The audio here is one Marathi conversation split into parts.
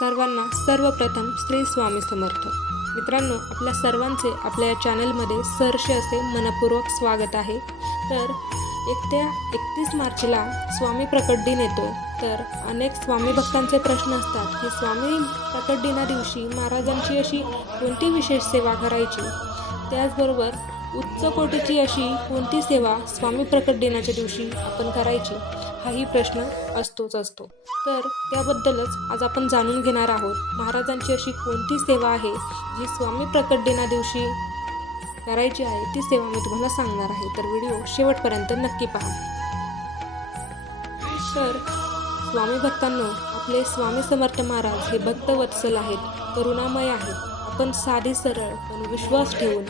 सर्वांना सर्वप्रथम श्री स्वामी समर्थ. मित्रांनो आपल्या सर्वांचे आपल्या या चॅनलमध्ये सरसे असे मनपूर्वक स्वागत आहे. तर एकत्या एकतीस मार्चला स्वामी प्रकट दिन येतो तर अनेक स्वामी भक्तांचे प्रश्न असतात की स्वामी प्रकट दिना दिवशी महाराजांची अशी कोणती विशेष सेवा करायची? त्याचबरोबर उच्च कोटीची अशी कोणती सेवा स्वामी प्रकट दिनाच्या दिवशी आपण करायची हाही प्रश्न असतोच असतो. तर त्याबद्दलच आज आपण जाणून घेणार आहोत महाराजांची अशी कोणती सेवा आहे जी स्वामी प्रकट दिना दिवशी करायची आहे ती सेवा मी तुम्हाला सांगणार आहे. तर व्हिडिओ शेवटपर्यंत नक्की पहा. तर स्वामी भक्तांनो आपले स्वामी समर्थ महाराज हे भक्तवत्सल आहेत करुणामय आहेत. आपण साधी सरळ पण विश्वास ठेवून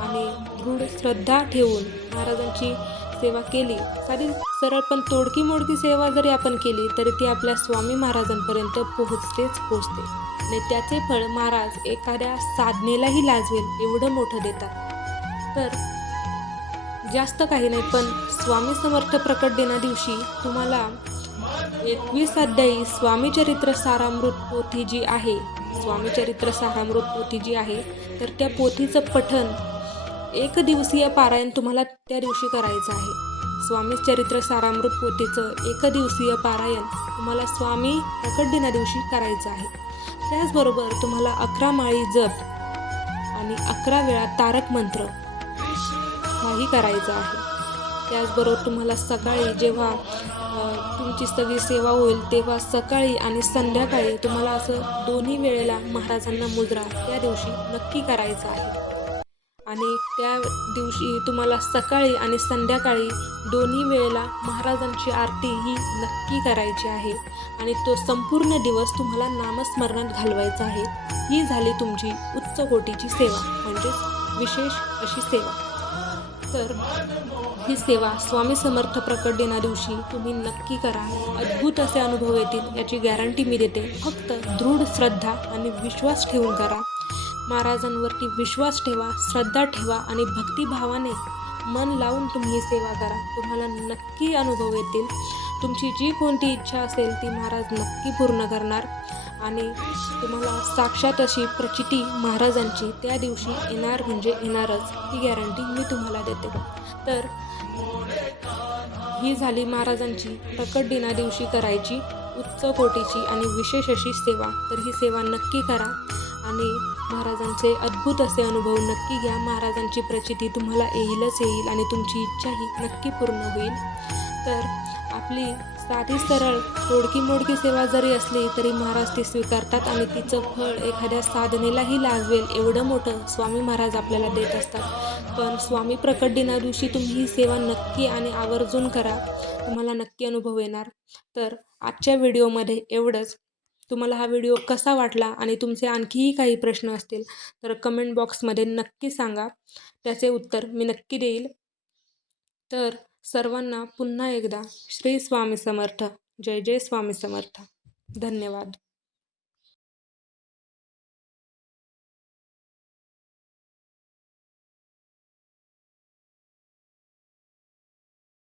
आणि दृढ श्रद्धा ठेवून महाराजांची सेवा केली. साधी सरळ पण तोडकी मोडकी सेवा जरी आपण केली तरी ती आपल्या स्वामी महाराजांपर्यंत पोहोचतेच पोहोचते. आणि त्याचे फळ महाराज एखाद्या साधनेलाही लाजवेल एवढं मोठं देतात. तर जास्त काही नाही पण स्वामी समर्थ प्रकट दिना दिवशी तुम्हाला एकवीस अध्यायी स्वामी चरित्र सारामृत पोथी जी आहे स्वामी चरित्र सारामृत पोथी जी आहे तर त्या पोथीचं पठन एक दिवसीय पारायण तुम्हाला त्या दिवशी करायचं आहे. स्वामी चरित्र सारामृत पोथीचं एक दिवसीय पारायण तुम्हाला स्वामी प्रकट दिना दिवशी करायचं आहे. त्याचबरोबर तुम्हाला अकरा माळी जप आणि अकरा वेळा तारक मंत्र हाही करायचा आहे. त्याचबरोबर तुम्हाला सकाळी जेव्हा तुमची सगळी सेवा होईल तेव्हा सकाळी आणि संध्याकाळी तुम्हाला असं दोन्ही वेळेला महाराजांना मुद्रा त्या दिवशी नक्की करायचं आहे. आणि त्या दिवशी तुम्हाला सकाळी आणि संध्याकाळी दोन्ही वेळेला महाराजांची आरती ही नक्की करायची आहे. आणि तो संपूर्ण दिवस तुम्हाला नामस्मरणात घालवायचा आहे. ही झाली तुमची उच्च कोटीची सेवा म्हणजेच विशेष अशी सेवा. तर ही सेवा स्वामी समर्थ प्रकट देना दिवशी तुम्ही नक्की करा. अद्भुत असे अनुभव येतील याची गॅरंटी मी देते. फक्त दृढ श्रद्धा आणि विश्वास ठेवून करा. महाराजांवरती विश्वास ठेवा श्रद्धा ठेवा आणि भक्तिभावाने मन लावून तुम्ही ही सेवा करा. तुम्हाला नक्की अनुभव येतील. तुमची जी कोणती इच्छा असेल ती महाराज नक्की पूर्ण करणार. आणि तुम्हाला साक्षात अशी प्रचिती महाराजांची त्या दिवशी येणार म्हणजे येणारच ही गॅरंटी मी तुम्हाला देते. तर ही झाली महाराजांची प्रकट दिना दिवशी करायची उच्च कोटीची आणि विशेष अशी सेवा. तर ही सेवा नक्की करा आणि महाराजांचे अद्भुत असे अनुभव नक्की घ्या. महाराजांची प्रचिती तुम्हाला येईलच येईल आणि तुमची इच्छाही नक्की पूर्ण होईल. तर आपली साधी सरळ तोडकी मोडकी सेवा जरी असली तरी महाराज ती स्वीकारतात आणि तिचं फळ एखाद्या साधनेलाही लाजवेल एवढं मोठं स्वामी महाराज आपल्याला देत असतात. पण स्वामी प्रकट दिना दिवशी तुम्ही ही सेवा नक्की आणि आवर्जून करा. तुम्हाला नक्की अनुभव येणार. तर आजच्या व्हिडिओमध्ये एवढंच. तुम्हाला हा व्हिडिओ कसा वाटला आणि तुमचे आणखीही काही प्रश्न असतील तर कमेंट बॉक्समध्ये नक्की सांगा. त्याचे उत्तर मी नक्की देईल. तर सर्वांना पुन्हा एकदा श्री स्वामी समर्थ. जय जय स्वामी समर्थ. धन्यवाद.